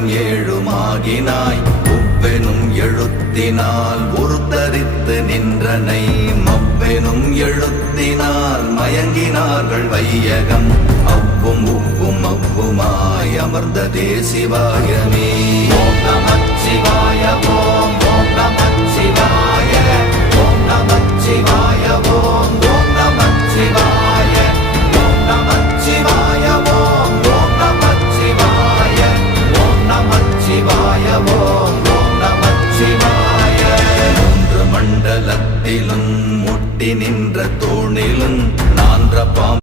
அண்டம் ஏழுமாகினாய் உவ்வெனும் எழுத்தினால் உருத்தரித்து நின்றனை மவ்வெனும் எழுத்தினால் மயங்கினார்கள் வையகம் அவ்வும் உவ்வும் அவ்வுமாய் அமர்ந்ததே சிவாயமே. ஓம் நமச்சிவாய ஓம் ஓம் நமச்சிவாய ஓம் நமச்சிவாய ஓம்.